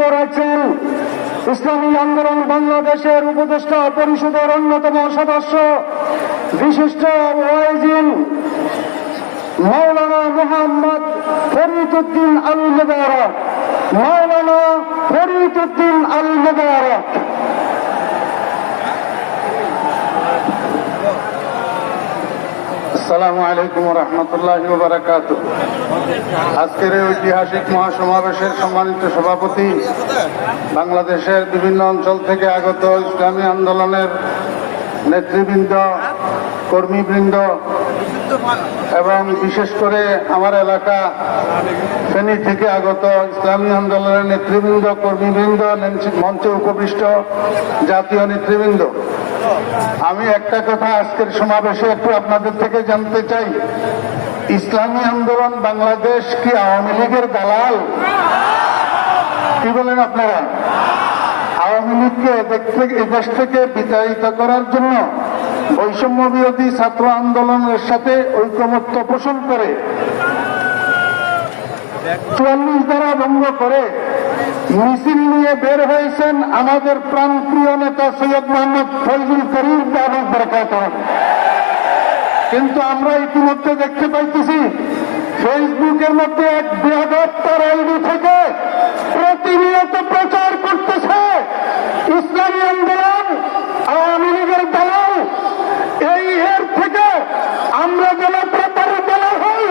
বক্তব্য রাখছেন ইসলামী আন্দোলন বাংলাদেশের উপদেষ্টা পরিষদের অন্যতম সদস্য বিশিষ্ট ওয়াইজিন মাওলানা মোহাম্মদ ফরিদ উদ্দিন আল মুবারক। মাওলানা ফরিদ উদ্দিন আল মুবারক। আসসালামু আলাইকুম ওয়া রাহমাতুল্লাহি ওয়া বারাকাতুহু। আজকের এই ঐতিহাসিক মহাসমাবেশের সম্মানিত সভাপতি, বাংলাদেশের বিভিন্ন অঞ্চল থেকে আগত ইসলামী আন্দোলনের নেতৃবৃন্দ, কর্মীবৃন্দ এবং বিশেষ করে আমার এলাকা ফেনী থেকে আগত ইসলামী আন্দোলনের নেতৃবৃন্দ, কর্মীবৃন্দ, মঞ্চে উপবিষ্ট জাতীয় নেতৃবৃন্দ, আমি একটা কথা আজকের সমাবেশে একটু আপনাদের থেকে জানতে চাই। ইসলামী আন্দোলন বাংলাদেশ কি আওয়ামী লীগের দালাল? কি বলেন আপনারা? আওয়ামী লীগকে এদেশ থেকে বিতাড়িত করার জন্য বৈষম্য বিরোধী ছাত্র আন্দোলনের সাথে ঐকমত্য পোষণ করে ৪৪ ধারা ভঙ্গ করে মিছিল নিয়ে বের হয়েছেন আমাদের প্রাণপ্রিয় নেতা সৈয়দ মোহাম্মদ ফজলুল করিম দাওয়াত বরকাতুহু। কিন্তু আমরা ইতিমধ্যে দেখতে পাইতেছি ফেসবুকের মধ্যে এক বৃহত্তর আইডি থেকে প্রতিনিয়ত প্রচার করতেছে ইসলামী আন্দোলন আওয়ামী লীগের দালাল। এর থেকে আমরা যেন প্রতারিত না হই।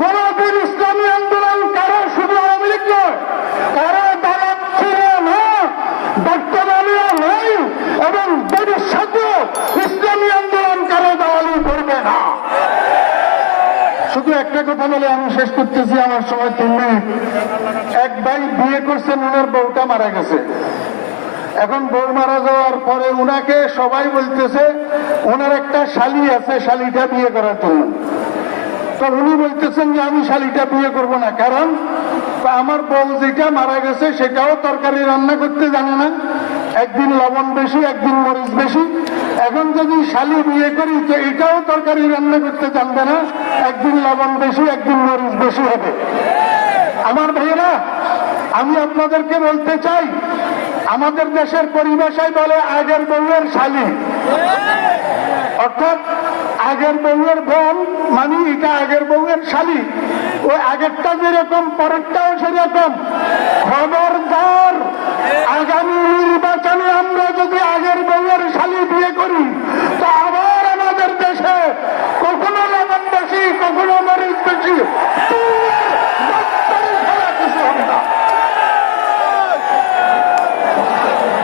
কোনদিন ইসলামী আন্দোলন কারো শুধু আওয়ামী লীগ নয়, কারো দালাল ছিল না, বর্তমানেও নয় এবং ভবিষ্যতেও ইসলামী আন্দোলন কারো দালালি করবে না। শুধু একটা কথা বলে আমি শেষ করতেছি, আমার সময় 3 মিনিট। এক ভাই বিয়ে করছেন, ওনার বউটা মারা গেছে। এখন বউ মারা যাওয়ার পরে উনাকে সবাই বলতেছে ওনার একটা শালী আছে, শালীটা বিয়ে করার জন্য। তো উনি বলতেছেন যে আমি শালীটা বিয়ে করব না, কারণ আমার বউ যেটা মারা গেছে সেটাও তরকারি রান্না করতে জানে না, একদিন লবণ বেশি, একদিন মরিচ বেশি। এখন যদি শালী বিয়ে করি তো এটাও তরকারি রান্না করতে জানবে না, একদিন লবণ বেশি, একদিন মরিচ বেশি হবে। আমার ভাইয়েরা, আমি আপনাদেরকে বলতে চাই, আমাদের দেশের পরিভাষায় বলে আগের বউয়ের শালী, অর্থাৎ আগের বউয়ের বোন, মানে এটা আগের বউয়ের শালী। ওই আগেরটা যেরকম পরেরটাও সেরকম। খবরদার, আগামী নির্বাচনে আমরা যদি আগের বউয়ের শালী বিয়ে করি তো আবার আমাদের দেশে কখনো লবণ বেশি, কখনো মরিচ বেশি।